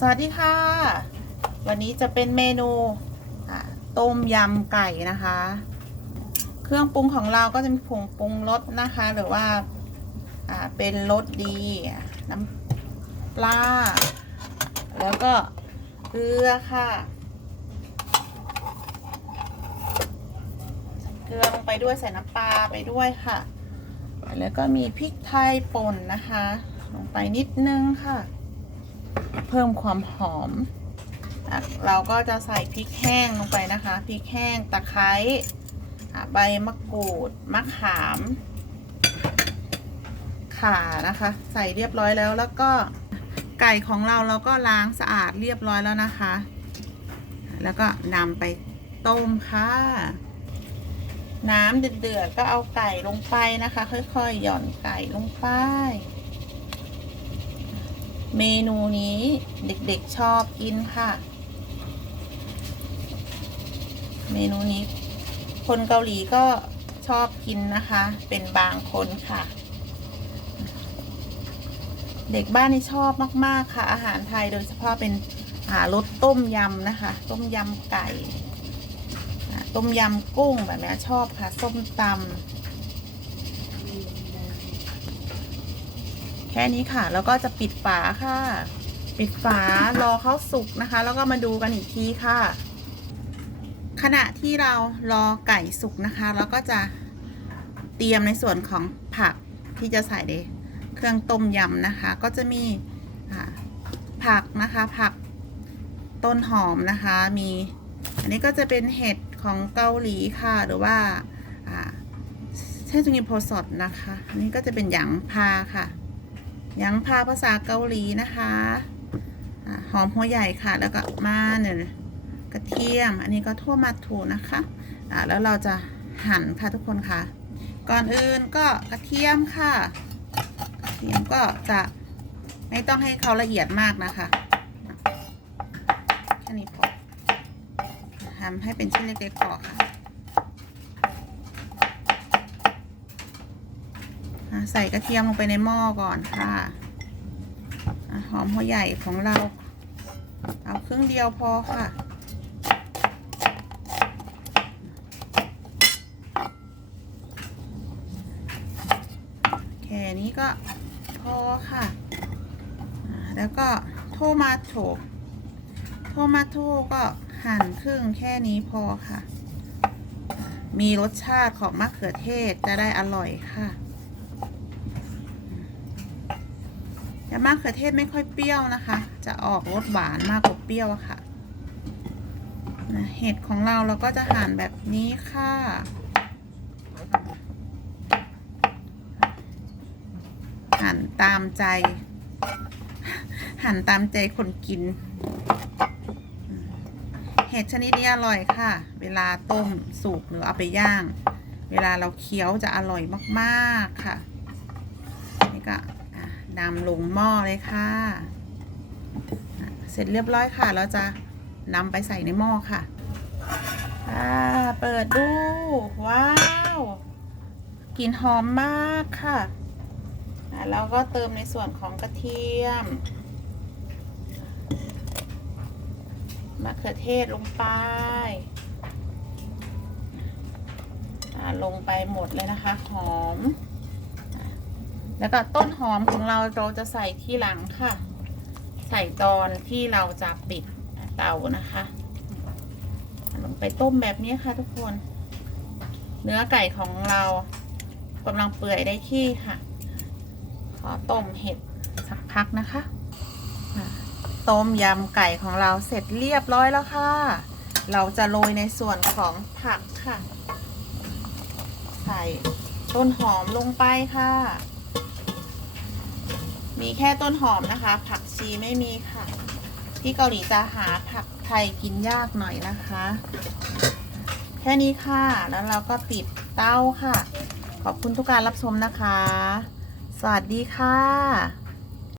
สวัสดีค่ะ วันนี้จะเป็นเมนูต้มยำไก่นะคะ เครื่องปรุงของเราก็จะมีผงปรุงรสนะคะ หรือว่าเป็นรสดี น้ำปลา แล้วก็เกลือค่ะเกลือลงไปด้วยใส่น้ำปลาไปด้วยค่ะ แล้วก็มีพริกไทยป่นนะคะ ลงไปนิดนึงค่ะ เพิ่มความหอมอเราก็จะใส่พริกแห้งลงไปนะคะ พริกแห้ง ตะไคร้ใบมะกรูด มะขาม ข่านะคะ ใส่เรียบร้อยแล้ว แล้วก็ไก่ของเราเราก็ล้างสะอาดเรียบร้อยแล้วนะคะ แล้วก็นำไปต้มค่ะ น้ำเดือดๆก็เอาไก่ลงไปนะคะ ค่อยๆ หย่อนไก่ลงไป เมนูนี้เด็กๆชอบกินค่ะ เมนูนี้ คนเกาหลีก็ชอบกินนะคะ เป็นบางคนค่ะ เด็กบ้านนี่ชอบมาก ๆ ค่ะ อาหารไทยโดยเฉพาะเป็นหารสต้มยำนะคะ ต้มยำไก่ ต้มยำกุ้งแบบนี้ชอบค่ะ ส้มตำ ค่นี้ค่ะ แล้วก็จะปิดฝาค่ะ ปิดฝารอเขาสุกนะคะ แล้วก็มาดูกันอีกทีค่ะ ขณะที่เรารอไก่สุกนะคะเราก็จะเตรียมในส่วนของผักที่จะใส่ในเครื่องต้มยำนะคะ ก็จะมีผักนะคะผักต้นหอมนะคะ มี อันนี้ก็จะเป็นเห็ดของเกาหลีค่ะ หรือว่าอ่าเช่นจุงิโพสดนะคะ อันนี้ก็จะเป็นหยางพาค่ะ ยางพาภาษาเกาหลีนะคะอาหอมหัวใหญ่ค่ะ แล้วก็มาเนี่ยกระเทียม อันนี้ก็ทั่วมาถูนะคะอ่าแล้วเราจะหั่นค่ะทุกคนค่ะ ก่อนอื่นก็กระเทียมค่ะ กระเทียมก็จะไม่ต้องให้เขาละเอียดมากนะคะแค่นี้พอทำให้เป็นชิ้นเล็กๆพอค่ะอะ ใส่กระเทียมลงไปในหม้อก่อนค่ะหอมหัวใหญ่ของเรา เอาครึ่งเดียวพอค่ะ แค่นี้ก็พอค่ะ แล้วก็โทมาโถโทมาโต้ก็หั่นครึ่งแค่นี้พอค่ะ มีรสชาติของมะเขือเทศจะได้อร่อยค่ะ แต่มะเขือเทศไม่ค่อยเปรี้ยวนะคะ จะออกรสหวานมากกว่าเปรี้ยวอะค่ะนะเห็ดของเราเราก็จะหั่นแบบนี้ค่ะ หั่นตามใจ หั่นตามใจคนกิน เห็ดชนิดนี้อร่อยค่ะ เวลาต้มสุกหรือเอาไปย่าง เวลาเราเคี้ยวจะอร่อยมาก ๆ ค่ะ นี่ก็ นำลงหม้อเลยค่ะ เสร็จเรียบร้อยค่ะ เราจะนำไปใส่ในหม้อค่ะอ่าเปิดดู ว้าวกลิ่นหอมมากค่ะแล้วก็เติมในส่วนของกระเทียมมะเขือเทศลงไปลงไปหมดเลยนะคะ หอม แล้วก็ต้นหอมของเราเราจะใส่ที่หลังค่ะ ใส่ตอนที่เราจะปิดเตานะคะลงไปต้มแบบนี้ค่ะทุกคน เนื้อไก่ของเรากำลังเปื่อยได้ที่ค่ะ ขอต้มเห็ดสักพักนะคะต้มยำไก่ของเราเสร็จเรียบร้อยแล้วค่ะ เราจะโรยในส่วนของผักค่ะ ใส่ต้นหอมลงไปค่ะ มีแค่ต้นหอมนะคะ ผักชีไม่มีค่ะ ที่เกาหลีจะหาผักไทยกินยากหน่อยนะคะ แค่นี้ค่ะ แล้วเราก็ปิดเต้าค่ะ ขอบคุณทุกการรับชมนะคะ สวัสดีค่ะ